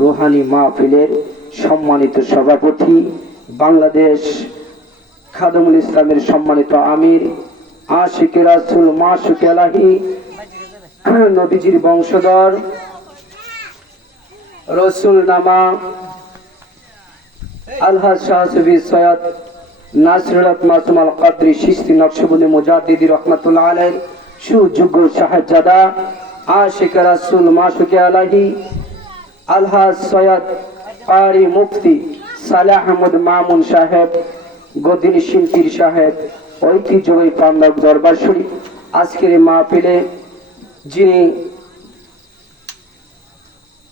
Rouhani মাহফিলের সম্মানিত সভাপতি, বাংলাদেশ খাদেমুল ইসলামের সম্মানিত আমির, আশিকে রাসূল মাসুক এলাহি, নবীজির বংশধর, রসুল নামা আলহাজ শাহ সুফি সৈয়দ নাসিরুল হক মাসুম আল কাদরি চিশতি নকশবন্দি মুজাদ্দিদি রহমাতুল্লাহ আলাইহি সুযোগ্য শাহজাদা আশিকে রাসূল মাসুক এলাহি আলহাজ সৈয়দ কারি মুফতি সালেহ আহমদ মামুন সাহেব, গদিনী শিল্পীর সাহেব, ঐতিহ্যবাহী পান্ডব দরবার শরীফ। আজকের এই মাহফিলে যিনি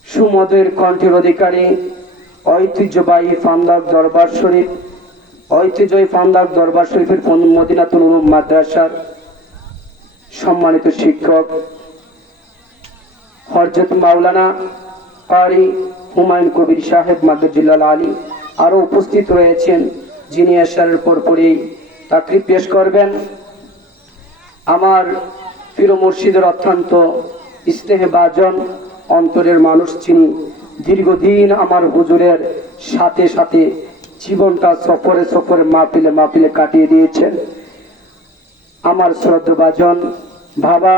সুমধুর কণ্ঠের অধিকারী, ঐতিহ্যবাহী পান্ডব দরবার শরীফ, ঐতিহ্যবাহী পান্ডব দরবার শরীফের মদিনাতুল উলুম মাদ্রাসার সম্মানিত শিক্ষক হযরত মাওলানা কারি হুমায়ুন কবির সাহেব মাদ্দুল্লাহ আলী, আরো উপস্থিত রয়েছেন যিনি এশারের পরপরই তাকরির পেশ করবেন। আমার প্রিয় মুর্শিদের অত্যন্ত স্নেহভাজন অন্তরের মানুষ, যিনি দীর্ঘদিন আমার হুজুরের সাথে সাথে জীবনটা সফরে সফরে মাহফিলে মাহফিলে কাটিয়ে দিয়েছেন। আমার শ্রদ্ধাভাজন বাবা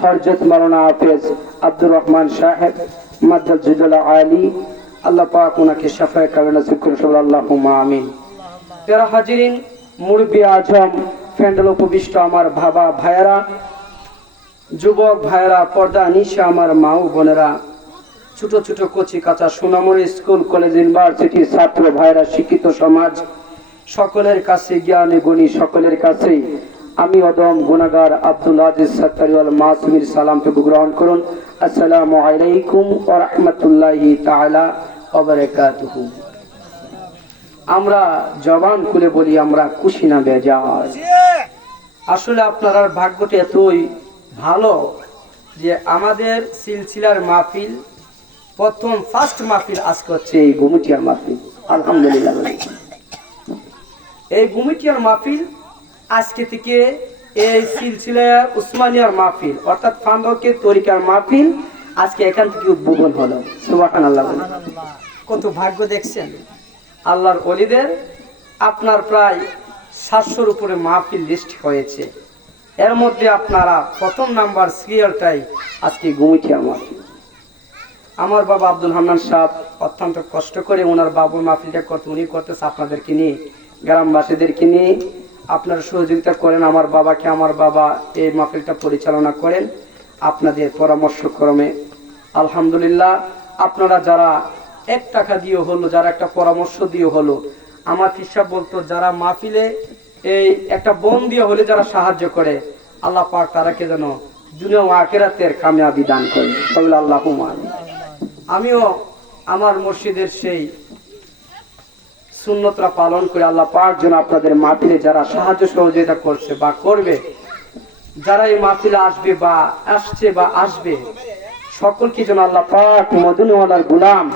হযরত মাওলানা হাফেজ আব্দুর রহমান সাহেব মাদ্দুল্লাহ আলী, আল্লাহ পাক ওনাকে শাফায়ে কামিল নসিব করুন, আল্লাহুম্মা আমিন। যারা হাজিরিন, মুরব্বি আজম, প্যান্ডেল উপবিষ্ট আমার বাবা ভাইয়েরা, যুবক ভাইয়েরা, পর্দা নিশা আমার মা ও বোনেরা, ছোট ছোট কচি কাঁচা সোনামণি স্কুল কলেজ ইউনিভার্সিটির ছাত্র ভাইয়েরা, শিক্ষিত সমাজ সকলের কাছে, জ্ঞানী গুণী সকলের কাছে আমি অদম গুনাহগার আব্দুল আজিজ সত্তারি ওয়াল মাসুমের সালামটুকু গ্রহণ করুন। আসসালামু আলাইকুম ওয়া রাহমাতুল্লাহি তাআলা ওয়া বারাকাতুহু। আমরা জবান খুলে বলি আমরা খুশি না বেজার। আসলে আপনার ভাগ্যটা এতই ভালো যে আমাদের সিলসিলার মাহফিল প্রথম ফার্স্ট মাহফিল আজকে হচ্ছে এই গুমুটিয়ার মাহফিল। আলহামদুলিল্লাহ, এই গুমুটিয়ার মাহফিল আজকে থেকে এই সিলসিলা উসমানিয়ার মাহফিল অর্থাৎ ফান্ডকে তরিকার মাহফিল আজকে এখান থেকে উদ্বোধন হলো। সুবহানাল্লাহ, কত ভাগ্য দেখছেন আল্লাহর ওলিদের। আপনার প্রায় 700-র উপরে মাহফিল লিস্ট হয়েছে, এর মধ্যে আপনারা প্রথম নাম্বার সিরিয়ালটাই আজকে গুমুটিয়া মাহফিল। আমার বাবা আব্দুল হান্নান সাহেব অত্যন্ত কষ্ট করে ওনার বাবুর মাহফিলটা করতে, উনি করতেছে আপনাদেরকে নিয়ে, গ্রামবাসীদেরকে নিয়ে। আপনারা সহযোগিতা করেন আমার বাবাকে, আমার বাবা এই মাহফিলটা পরিচালনা করেন আপনাদের পরামর্শক্রমে। আলহামদুলিল্লাহ, আপনারা যারা 1 টাকা দিয়ে হলো, যারা একটা পরামর্শ দিয়ে হলো, আমার হিসাব বলতো যারা মাহফিলে এই একটা বোন দিয়ে হলে যারা সাহায্য করে, আল্লাহ পাক তারাকে যেন দুনিয়া ও আখিরাতের কামিয়াবি দান করে। আল্লাহুম্মা আমিন। আমিও আমার মসজিদের সেই সুন্নতরা পালন করে আল্লাহ পাক যেন আপনাদের মাহফিলে যারা সাহায্য সহযোগিতা করছে বা করবে, যারা এই মাহফিলে আসবে বা আসছে বা আসবে, সকলকে যেন আল্লাহ পাক মদিনাওয়ালার গোলাম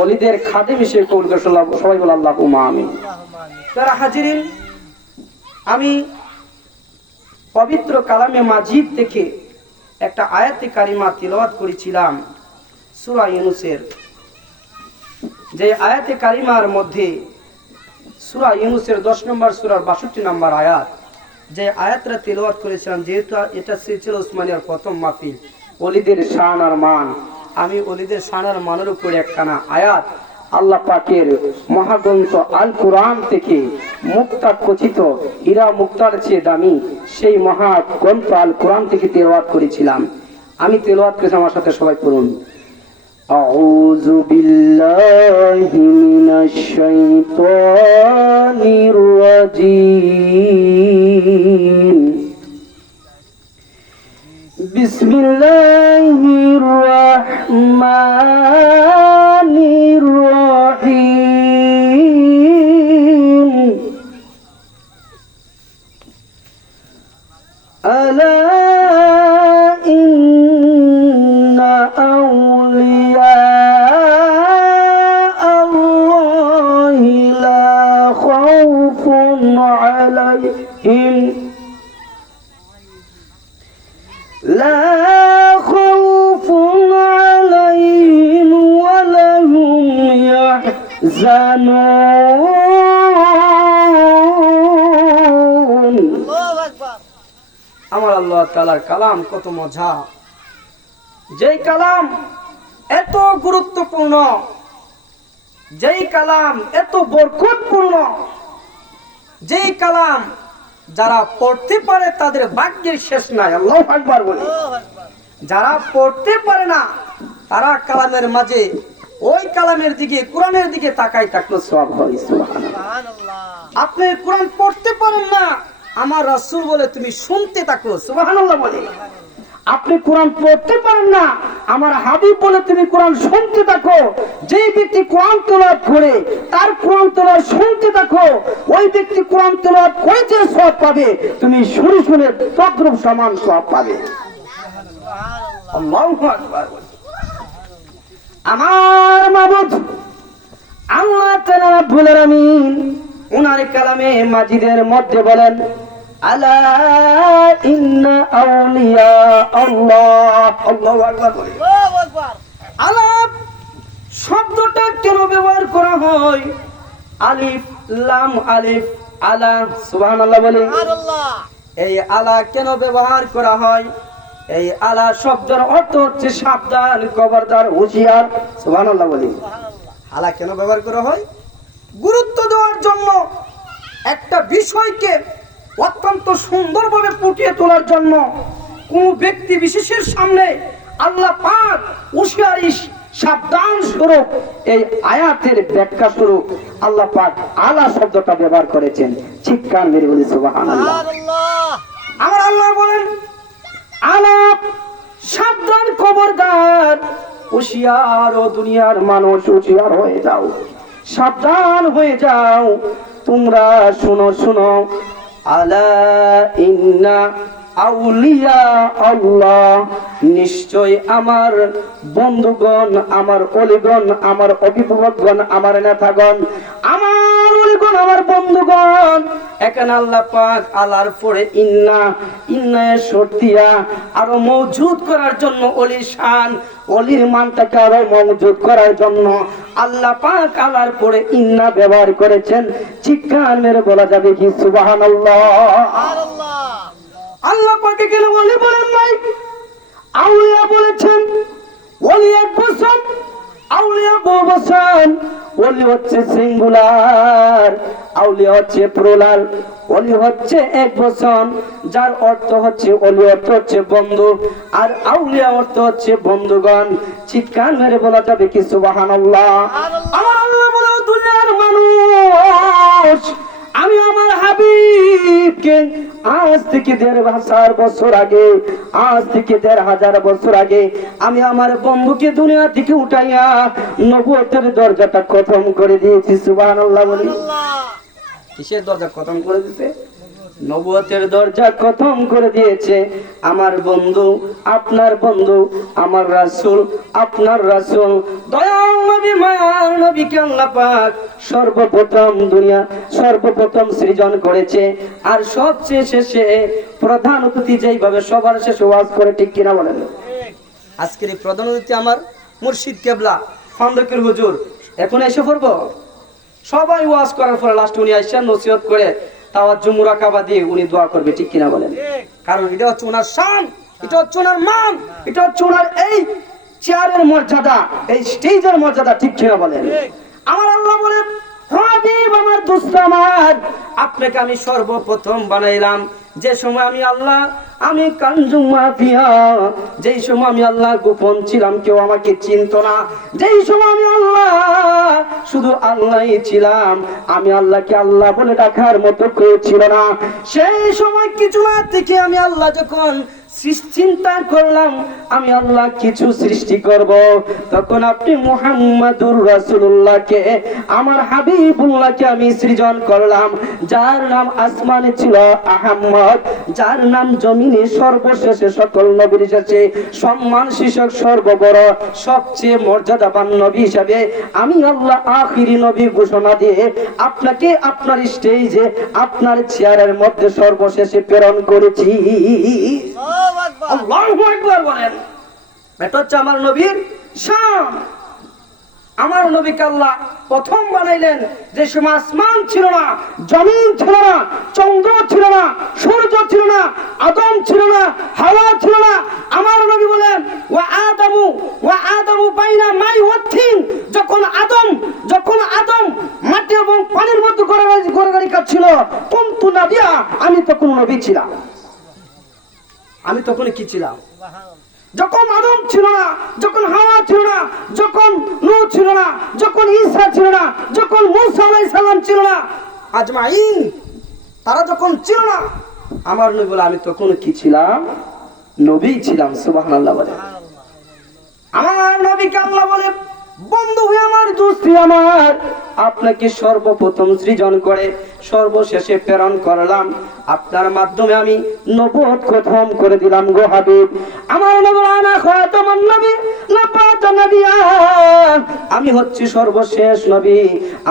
ওলিদের খাদেম হিসেবে কবুল করে। সবাই বলে আল্লাহুম্মা আমিন। যারা হাজিরিন, আমি পবিত্র কালামে মাজিদ থেকে একটা আয়াতে কারিমা তিলাওয়াত করেছিলাম সূরা ইউনূসের, যে আয়াতে কারিমার মধ্যে সূরা ইউনূসের 10 নম্বর সূরার 62 নম্বর আয়াত, যে আয়াতটা তিলাওয়াত করেছিলাম, যেহেতু এটা ছিল উসমানিয়ার প্রথম মাহফিল, ওলিদের শান আর মান। আমি ওলিদের শান আর মানের উপরে একখানা আয়াত আল্লাহ পাকের মহাগ্রন্থ আল কুরআন থেকে মুক্তা কথিত হীরা মুক্তার চেয়ে দামি সেই মহাগ্রন্থ আল কুরআন থেকে তেলাওয়াত করেছিলাম। আমি তেলাওয়াত করেছি, আমার সাথে সবাই পড়ুন। আউযু বিল্লাহি মিনাশ শাইতানির রাজীম। বিসমিল্লাহির রাহমানির রাহিম। আলা ইন্না আউলিয়া আল্লাহি লা খাউফুন আলাইহিম لا خوف عليهم জানুন। আমার আল্লাহ তাআলার কালাম কত মজা, যেই কালাম এত গুরুত্বপূর্ণ, যেই কালাম এত বরকতপূর্ণ, যেই কালাম যারা পড়তে পারে তাদের ভাগ্যের শেষ নাই। আল্লাহু আকবার বলে। যারা পড়তে পারে না তারা কালামের মাঝে ওই কালামের দিকে, কোরআনের দিকে তাকাই থাকলো সওয়াব হয়। সুবহানাল্লাহ। আপনি কোরআন পড়তে পারেন না, আমার রাসূল বলে তুমি শুনতে থাকো। সুবহানাল্লাহ বলে। আপনি কোরআন পড়তে পারেন না, আমার হাবিব বলে তুমি কোরআন শুনতে থাকো। যেই ব্যক্তি কোরআন তেলাওয়াত করে, তার কোরআন তেলাওয়াত শুনতে থাকো, ওই ব্যক্তি কোরআন তেলাওয়াত করে যে সওয়াব পাবে, তুমি শুনে শুনে তদ্রূপ সমান সওয়াব পাবে। আল্লাহু আকবার। আমার মাবুদ আল্লাহ তাআলা রাব্বুল আলামিন ওনার কালামে মাজিদের মধ্যে বলেন, আলা ইন্না আউলিয়া আল্লাহ। আল্লাহু আকবার। আল্লাহু আকবার। আলা শব্দটা কেন ব্যবহার করা হয়? আলিফ লাম আলিফ আলা। সুবহানাল্লাহ বলে। সুবহানাল্লাহ। এই আলা কেন ব্যবহার করা হয়? এই আলা শব্দের অর্থ হচ্ছে সাবধান, খবরদার, হুঁশিয়ার। সুবহানাল্লাহ বলে। আলা কেন ব্যবহার করা হয়? গুরুত্ব দেওয়ার জন্য, একটা বিষয়কে অত্যন্ত সুন্দরভাবে ফুটিয়ে তোলার জন্য, কোন ব্যক্তি বিশেষের সামনে আল্লাহ পাক হুঁশিয়ারি, সাবধান স্বরূপ এই আয়াতের ব্যাখ্যা স্বরূপ আল্লাহ পাক আলা শব্দটা ব্যবহার করেছেন। চিৎকার মেরে বলি সুবহানাল্লাহ। আমার আল্লাহ বলেন, আলা সাবধান, খবরদার, হুঁশিয়ার, ও দুনিয়ার মানুষ হুঁশিয়ার হয়ে যাও, সাবধান হয়ে যাও, তোমরা শুনো শুনো। আলা ইন্না আউলিয়া আল্লাহ, নিশ্চয় আমার বন্ধুগণ, আমার অলিগণ, আমার অভিভাবকগণ, আমার নেতাগণ, আমার অলিগণ, আমার বন্ধুগণ। এখানে আল্লাহ পাক আলার পরে ইন্না, ইন্নায়ের শর্তিয়া আরো মওজুদ করার জন্য, অলির শান, অলির মানটাকে আরো মওজুদ করার জন্য আল্লাহ পাক আলার পরে ইন্না ব্যবহার করেছেন। চিৎকার মেরে বলা যাবে কি সুবহানাল্লাহ। আল্লাহ পাকে কেন ওলি বলেন নাই? আউলিয়া বলেছেন। ওলি এক বচন, আউলিয়া বহু বচন। ওলি হচ্ছে সিঙ্গুলার, আউলিয়া হচ্ছে প্লুরাল। ওলি হচ্ছে এক বচন, যার অর্থ হচ্ছে, ওলি অর্থ হচ্ছে বন্ধু, আর আউলিয়া অর্থ হচ্ছে বন্ধুগণ। চিৎকার মেরে বলা যাবে কি সুবহানাল্লাহ। আমার আল্লাহ বলে, দুনিয়ার মানুষ, আমি আমার হাবিবকে আজ থেকে ১,৫০০ বছর আগে, আজ থেকে ১,৫০০ বছর আগে আমি আমার বন্ধুকে দুনিয়া থেকে উঠাইয়া নবুয়তের দরজাটা খতম করে দিয়েছি। সুবহানাল্লাহ বলি। কিসের দরজা খতম করে দিয়েছে? নবুয়তের দরজা খতম করে দিয়েছে আমার বন্ধু, আপনার বন্ধু, আমার রাসূল, আপনার রাসূল, দয়াল নবী, মায়ার নবীকে আল্লাহ পাক সর্বপ্রথম দুনিয়া, সর্বপ্রথম সৃজন করেছে। আর সবচেয়ে শেষে প্রধান অতিথি যেইভাবে সবার শেষে ওয়াজ করে, ঠিক কিনা বলেন? আজকের এই প্রধান অতিথি আমার মুর্শিদ কেবলা ফান্দকের হুজুর। এখন এসে পড়বো, সবাই ওয়াজ করার পরে লাস্ট উনি আইসা নসিহত করে তাওয়াজ্জুহ মুরাকাবা দিয়ে উনি দোয়া করবে, ঠিক কিনা বলেন? কারণ এটা হচ্ছে ওনার শান, এটা হচ্ছে ওনার মান, এটা হচ্ছে ওনার এই চেয়ারের মর্যাদা, এই স্টেজের মর্যাদা, ঠিক কিনা বলেন? আমার আল্লাহ বলেন, হাবিব আমার, দোস্ত আমার, আপনাকে আমি সর্বপ্রথম বানাইলাম যে সময় আমি আল্লাহ, আমি কানজুম মাফিয়া, যেই সময় আমি আল্লাহ গোপন ছিলাম, কেউ আমাকে চিনত না, যেই সময় আমি আল্লাহ শুধু আল্লাহই ছিলাম, আমি আল্লাহকে আল্লাহ বলে ডাকার মতো কেউ ছিল না, সেই সময় কিছু না থেকে আমি আল্লাহ যখন চিন্তা করলাম আমি আল্লাহ কিছু সৃষ্টি করব, তখন আপনি মুহাম্মাদুর রাসূলুল্লাহকে, আমার হাবিবুল্লাহকে আমি সৃজন করলাম, যার নাম আসমানে ছিল আহমদ, যার নাম জমিনে সর্বশেষে সকল নবীর শেষে সম্মান শীর্ষক সর্ববড় সবচেয়ে মর্যাদাবান নবী হিসাবে আমি আল্লাহ আখিরি নবী ঘোষণা দিয়ে আপনাকে আপনার স্টেজে, আপনার চেয়ারের মধ্যে সর্বশেষে প্রেরণ করেছি। আল্লাহু আকবার বলেন। এটা হচ্ছে আমার নবীর শান, আমার আমার নবীকে আল্লাহ প্রথম বানাইলেন যে সময় আসমান ছিল না, জমিন ছিল না, চন্দ্র ছিল না, সূর্য ছিল না, আদম ছিল না, হাওয়া ছিল না। আমার নবী বলেন ওয়া আদামু বাইনা মাই ওয়াতিন, যখন আদম মাটি এবং পানির মধ্যে গড়াগড়ি কাটছিল, কুনতু নাবিয়া, আমি তখন নবী ছিলাম। আমি তখন কি ছিলাম? যখন আদম ছিল না, যখন হাওয়া ছিল না, যখন নূহ ছিল না, যখন ঈসা ছিল না, যখন মূসা আলাইহিস সালাম ছিল না, আজমাইন তারা যখন ছিল না, আমার নবী বলে আমি তখন কি ছিলাম? নবী ছিলাম। সুবহানাল্লাহ বলে। আমার নবীকে আল্লাহ বলে বন্ধু হয়ে আমার, দোস্তি আমার, আপনাকে সর্বপ্রথম সৃজন করে সর্বশেষে প্রেরণ করলাম, আপনার মাধ্যমে আমি নবুয়ত খতম করে দিলাম গো হাবিব। আমার নবী আনা খাতামুন নবী লাপাত নবিয়া, আমি হচ্ছি সর্বশেষ নবী,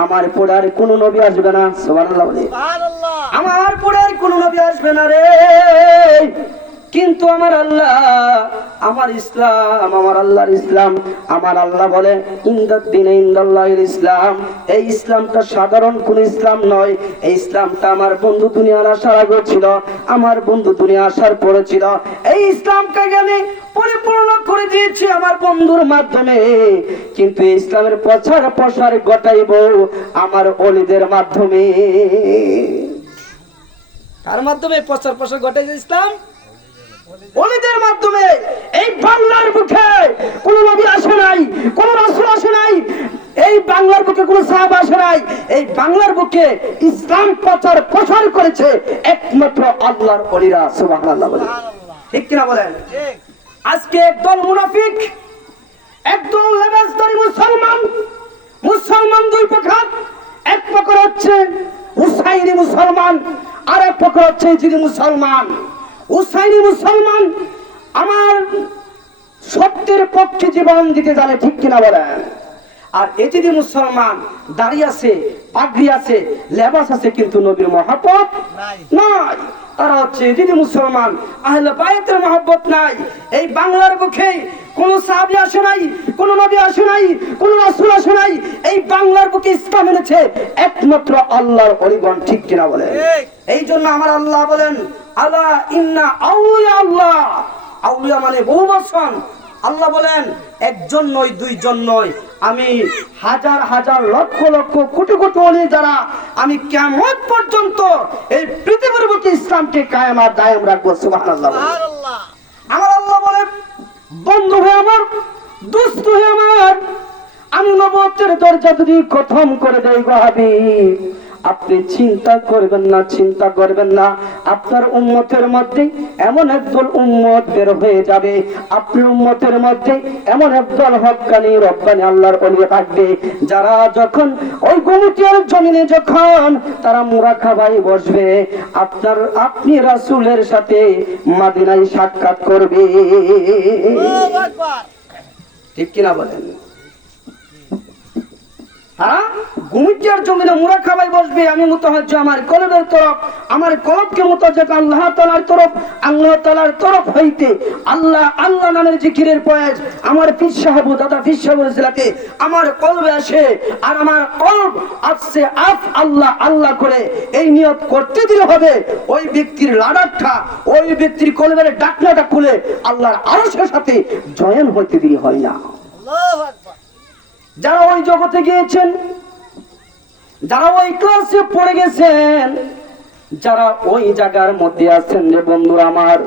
আমার পরে আর কোনো নবী আসবে না। সুবহানাল্লাহ বলে। সুবহানাল্লাহ। আমার পরে আর কোনো নবী আসবে না রে। কিন্তু আমার আল্লাহ, আমার ইসলাম, আমার আল্লাহর ইসলাম, আমার আল্লাহ বলে ইনদাদ্দিনে ইনদাল্লাহিল ইসলাম, এই ইসলামটা সাধারণ কোন ইসলাম নয়, এই ইসলামটা আমার বন্ধু দুনিয়ার আসার আগে ছিল, আমার বন্ধু দুনিয়া আসার পরে ছিল। এই ইসলামকে আমি পরিপূর্ণ করে দিয়েছি আমার বন্ধুর মাধ্যমে, কিন্তু এই ইসলামের প্রচার প্রসার ঘটাইব আমার ওলিদের মাধ্যমে। কার মাধ্যমে প্রচার প্রসার ঘটাইছে ইসলাম? ওলিদের মাধ্যমে। এই বাংলার বুকে কোন নবী আসে নাই, কোন রাসূল আসে নাই, এই বাংলার বুকে কোন সাহাবা আসে নাই, এই বাংলার বুকে ইসলাম প্রচার প্রসার করেছে একমাত্র আল্লাহর ওলিরা। সুবহানাল্লাহ বলে। ঠিক কিনা বলেন? ঠিক। আজকে একদল মুনাফিক, একদল লেবাসদারী মুসলমান দুই প্রকার, এক প্রকার হচ্ছে হুসাইনি মুসলমান, আর এক প্রকার হচ্ছে ইজিদি মুসলমান। হুসাইনি মুসলমান আমার সত্যের পক্ষে জীবন দিতে জানে, ঠিক কিনা বলেন? আর এজিদি মুসলমান দাড়ি আছে, পাগড়ি আছে, লেবাস আছে, কিন্তু নবীর মহব্বত নাই। তারা হচ্ছে এজিদি মুসলমান, আহলে বায়তের মহব্বত নাই। এই বাংলার বুকে কোন সাহাবী আসে নাই, কোন নবী আসে নাই, কোন রাসূল আসে নাই, এই বাংলার বুকে ইসলাম এনেছে একমাত্র আল্লাহর ওলিগণ, ঠিক কিনা বলেন? এই জন্য আমার আল্লাহ বলেন আলা ইন্না আউলিয়া আল্লাহ, আউলিয়া মানে বহু বচন। আল্লাহ বলেন একজন নয়, দুইজন নয়, আমি হাজার হাজার লক্ষ লক্ষ কোটি কোটি ওলি যারা, আমি কিয়ামত পর্যন্ত এই পৃথিবীর বুকে ইসলামকে কায়েম আর দায়েম রাখবো। সুবহানাল্লাহ। আমার আল্লাহ বলে বন্ধু হয়ে আমার, দোস্ত হয়ে আমার, আমি নবুয়তের দরজা যদি খতম করে দেই গো হাবিব, আপনি চিন্তা করবেন না, আপনার উম্মতের মধ্যে এমন একদল উম্মত বের হয়ে যাবে, আপনার উম্মতের মধ্যে এমন একদল হক্কানি রব্বানি আল্লাহর ওলি থাকবে, যারা যখন ওই গুমটির জমিনে যখন তারা মুরাকাবায় বসবে, আপনি রাসূলের সাথে মদিনায় সাক্ষাৎ করবে। ঠিক কিনা বলেন? গুমটির জমিনে মুরাকাবায় বসবে, আমি মুতাহাজ্জি আমার কলবের তরফ, আমার কলবকে মুতাহাজ্জি আল্লাহ তাআলার তরফ হইতে আল্লাহ নামের জিকিরের পয়েজ আমার পীর সাহেব দাদা পীর সাহেবের সিলাতে আমার কলবে আসে, আর আমার কলব আসছে আল্লাহ করে এই নিয়ত করতে দিলে হবে, ওই ব্যক্তির লাডারটা, ওই ব্যক্তির কলবের ডাকনাটা খুলে আল্লাহর আরশের সাথে জয়েন হইতে দিলে হয় না। আল্লাহু আকবার। যারা ওই জগতে গিয়েছেন, যারা ওই ক্লাসে পড়ে গেছেন, যারা ওই জায়গার মধ্যে আছেন রে বন্ধুরা আমার,